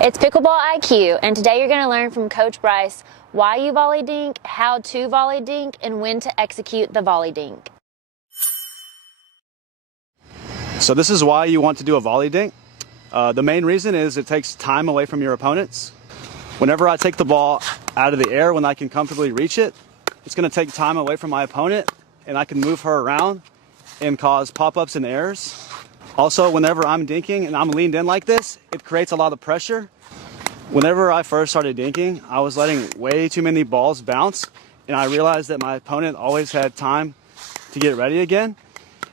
It's Pickleball IQ, and today you're going to learn from Coach Bryce why you volley dink, how to volley dink, and when to execute the volley dink. So this is why you want to do a volley dink. The main reason is it takes time away from your opponents. Whenever I take the ball out of the air when I can comfortably reach it, it's going to take time away from my opponent, and I can move her around and cause pop-ups and errors. Also, whenever I'm dinking and I'm leaned in like this, it creates a lot of pressure. Whenever I first started dinking, I was letting way too many balls bounce, and I realized that my opponent always had time to get ready again.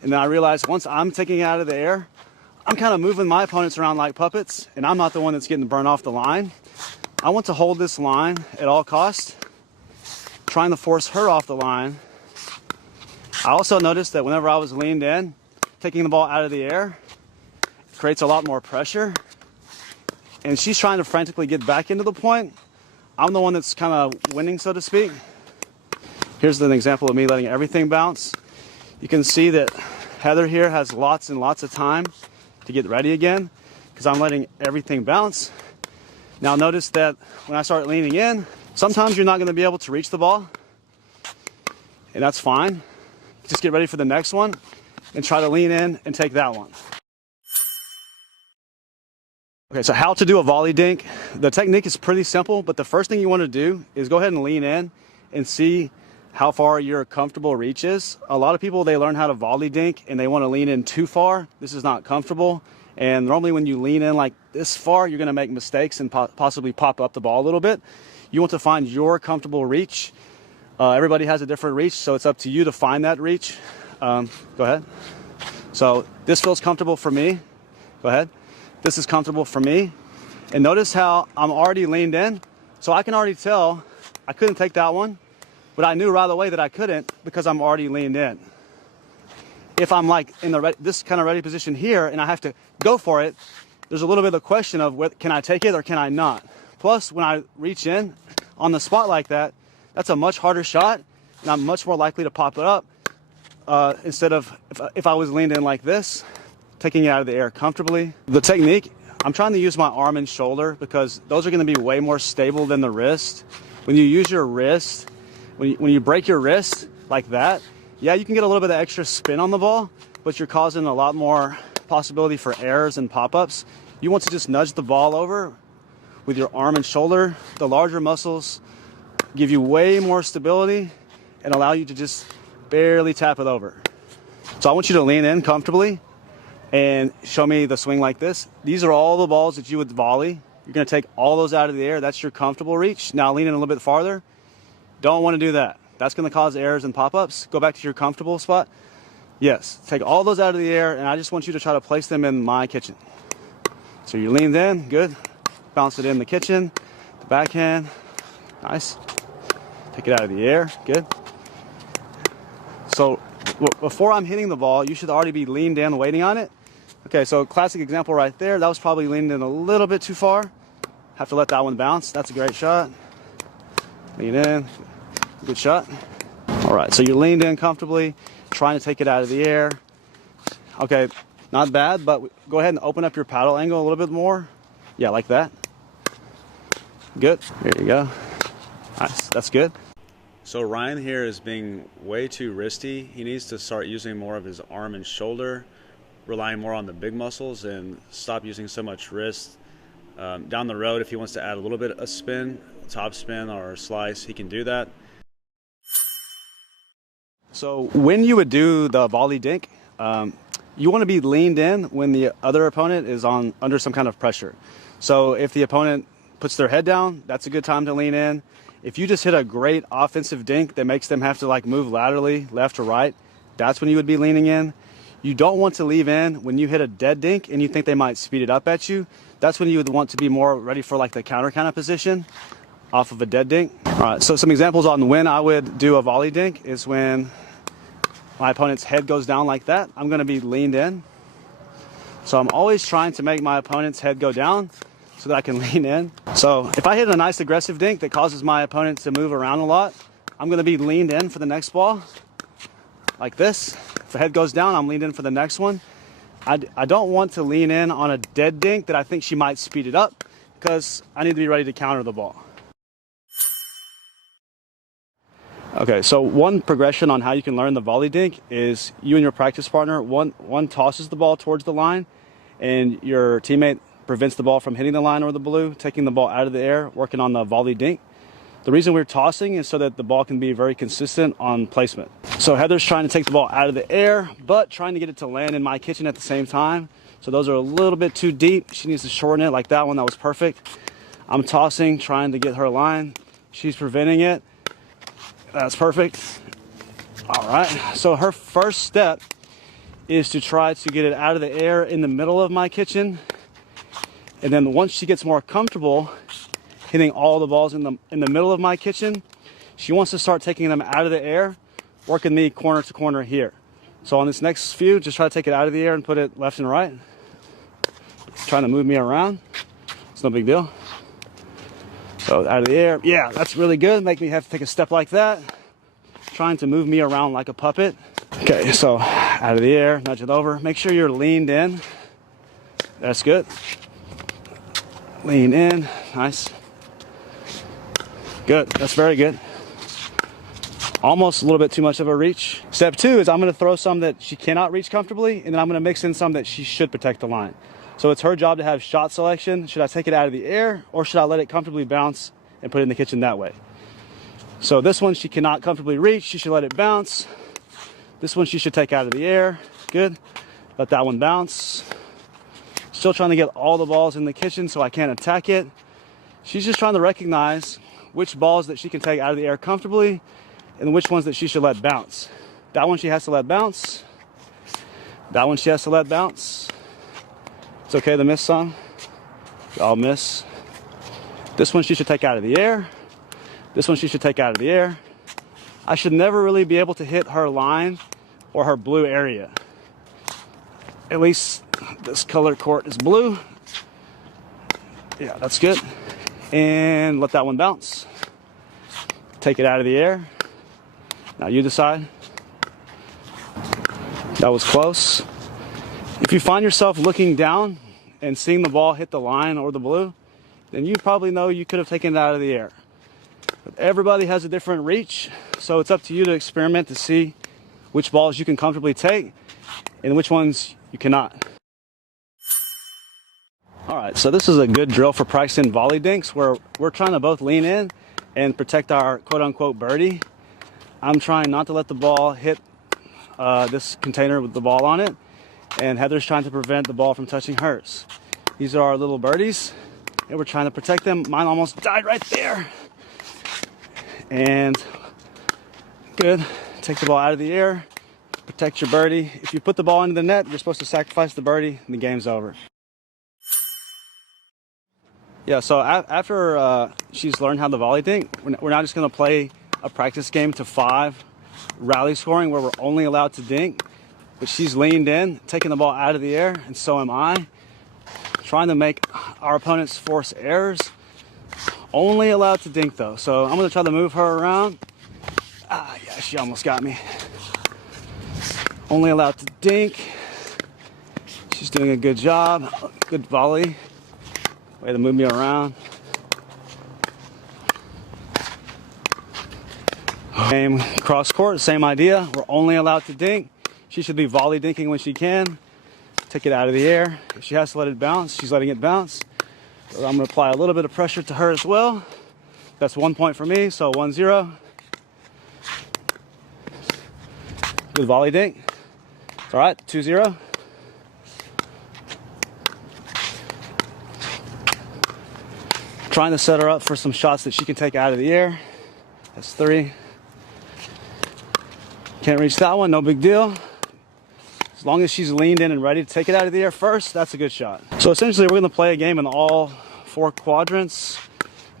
And then I realized once I'm taking it out of the air, I'm kind of moving my opponents around like puppets, and I'm not the one that's getting burned off the line. I want to hold this line at all costs, trying to force her off the line. I also noticed that whenever I was leaned in, taking the ball out of the air, it creates a lot more pressure. And she's trying to frantically get back into the point. I'm the one that's kind of winning, so to speak. Here's an example of me letting everything bounce. You can see that Heather here has lots and lots of time to get ready again because I'm letting everything bounce. Now notice that when I start leaning in, sometimes you're not going to be able to reach the ball, and that's fine. Just get ready for the next one and try to lean in and take that one. Okay, so how to do a volley dink. The technique is pretty simple, but the first thing you want to do is go ahead and lean in and see how far your comfortable reach is. A lot of people, they learn how to volley dink and they want to lean in too far. This is not comfortable. And normally when you lean in like this far, you're going to make mistakes and possibly pop up the ball a little bit. You want to find your comfortable reach. Everybody has a different reach, so it's up to you to find that reach. Go ahead. So this feels comfortable for me. Go ahead. This is comfortable for me. And notice how I'm already leaned in. So I can already tell I couldn't take that one, but I knew right away that I couldn't because I'm already leaned in. If I'm like in this kind of ready position here and I have to go for it, there's a little bit of question of can I take it or can I not? Plus, when I reach in on the spot like that, that's a much harder shot, and I'm much more likely to pop it up instead of if I was leaned in like this, taking it out of the air comfortably. The technique, I'm trying to use my arm and shoulder because those are going to be way more stable than the wrist. When you use your wrist, when you break your wrist like that, yeah, you can get a little bit of extra spin on the ball, but you're causing a lot more possibility for errors and pop-ups. You want to just nudge the ball over with your arm and shoulder. The larger muscles give you way more stability and allow you to just barely tap it over. So I want you to lean in comfortably and show me the swing like this. These are all the balls that you would volley. You're going to take all those out of the air. That's your comfortable reach. Now lean in a little bit farther. Don't want to do that. That's going to cause errors and pop-ups. Go back to your comfortable spot. Yes, take all those out of the air, and I just want you to try to place them in my kitchen. So you leaned in, good. Bounce it in the kitchen, the backhand, nice. Take it out of the air, good. So before I'm hitting the ball, you should already be leaned in, waiting on it. Okay, so classic example right there. That was probably leaned in a little bit too far. Have to let that one bounce. That's a great shot. Lean in, good shot. All right, so you leaned in comfortably, trying to take it out of the air. Okay, not bad, but go ahead and open up your paddle angle a little bit more. Yeah, like that. Good, there you go. Nice, that's good. So Ryan here is being way too wristy. He needs to start using more of his arm and shoulder, relying more on the big muscles and stop using so much wrist. Down the road, if he wants to add a little bit of spin, top spin or slice, he can do that. So when you would do the volley dink, you want to be leaned in when the other opponent is under some kind of pressure. So if the opponent puts their head down, that's a good time to lean in. If you just hit a great offensive dink that makes them have to like move laterally, left to right, that's when you would be leaning in. You don't want to leave in when you hit a dead dink and you think they might speed it up at you. That's when you would want to be more ready for like the counter kind of position off of a dead dink. All right, so some examples on when I would do a volley dink is when my opponent's head goes down like that. I'm going to be leaned in. So I'm always trying to make my opponent's head go down so that I can lean in. So if I hit a nice aggressive dink that causes my opponent to move around a lot, I'm going to be leaned in for the next ball like this. If the head goes down, I'm leaned in for the next one. I don't want to lean in on a dead dink that I think she might speed it up because I need to be ready to counter the ball. Okay, so one progression on how you can learn the volley dink is you and your practice partner, one tosses the ball towards the line, and your teammate prevents the ball from hitting the line or the blue, taking the ball out of the air, working on the volley dink. The reason we're tossing is so that the ball can be very consistent on placement. So Heather's trying to take the ball out of the air, but trying to get it to land in my kitchen at the same time. So those are a little bit too deep. She needs to shorten it like that one. That was perfect. I'm tossing, trying to get her line. She's preventing it. That's perfect. All right, so her first step is to try to get it out of the air in the middle of my kitchen. And then once she gets more comfortable hitting all the balls in the middle of my kitchen, she wants to start taking them out of the air, working me corner to corner here. So on this next few, just try to take it out of the air and put it left and right. Trying to move me around. It's no big deal. So out of the air, yeah, that's really good. Make me have to take a step like that. Trying to move me around like a puppet. Okay, so out of the air, nudge it over. Make sure you're leaned in. That's good. Lean in, nice. Good, that's very good. Almost a little bit too much of a reach. Step two is I'm gonna throw some that she cannot reach comfortably, and then I'm gonna mix in some that she should protect the line. So it's her job to have shot selection. Should I take it out of the air, or should I let it comfortably bounce and put it in the kitchen that way? So this one she cannot comfortably reach. She should let it bounce. This one she should take out of the air. Good. Let that one bounce. Still trying to get all the balls in the kitchen so I can't attack it. She's just trying to recognize which balls that she can take out of the air comfortably and which ones that she should let bounce. That one she has to let bounce. That one she has to let bounce. It's okay to miss some. I'll miss. This one she should take out of the air. This one she should take out of the air. I should never really be able to hit her line or her blue area. At least this color court is blue. Yeah, that's good. And let that one bounce. Take it out of the air. Now you decide. That was close. If you find yourself looking down and seeing the ball hit the line or the blue, then you probably know you could have taken it out of the air. But everybody has a different reach, so it's up to you to experiment to see which balls you can comfortably take and which ones you cannot. All right, so this is a good drill for practicing volley dinks where we're trying to both lean in and protect our quote-unquote birdie. I'm trying not to let the ball hit this container with the ball on it, and Heather's trying to prevent the ball from touching hers. These are our little birdies, and we're trying to protect them. Mine almost died right there. And good. Take the ball out of the air, protect your birdie. If you put the ball into the net, you're supposed to sacrifice the birdie, and the game's over. Yeah, so after she's learned how to volley dink, we're now just going to play a practice game to 5, rally scoring, where we're only allowed to dink. But she's leaned in, taking the ball out of the air, and so am I. Trying to make our opponents force errors. Only allowed to dink though, so I'm going to try to move her around. Ah, yeah, she almost got me. Only allowed to dink. She's doing a good job. Good volley. Way to move me around. Game cross court, same idea. We're only allowed to dink. She should be volley dinking when she can. Take it out of the air. If she has to let it bounce, she's letting it bounce. So I'm going to apply a little bit of pressure to her as well. That's 1 point for me, so 1-0. Good volley dink. It's all right, 2-0. Trying to set her up for some shots that she can take out of the air. That's 3. Can't reach that one, no big deal. As long as she's leaned in and ready to take it out of the air first, that's a good shot. So essentially we're gonna play a game in all 4 quadrants,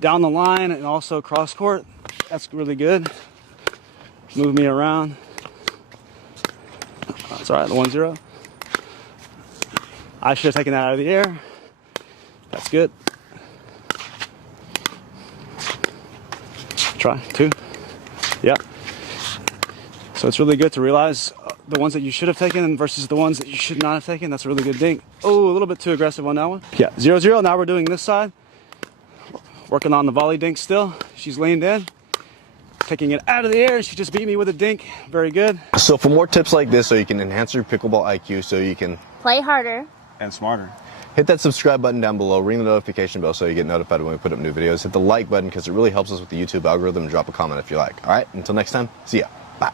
down the line and also cross court. That's really good. Move me around. That's all right, the 1-0. I should have taken that out of the air. That's good. Try, 2. Yeah. So it's really good to realize the ones that you should have taken versus the ones that you should not have taken. That's a really good dink. Oh, a little bit too aggressive on that one. Yeah, 0-0. Now we're doing this side. Working on the volley dink still. She's leaned in, taking it out of the air. She just beat me with a dink. Very good. So for more tips like this so you can enhance your pickleball IQ so you can play harder And smarter. hit that subscribe button down below, ring the notification bell so you get notified when we put up new videos. Hit the like button because it really helps us with the YouTube algorithm. Drop a comment if you like. All right, until next time, see ya. Bye.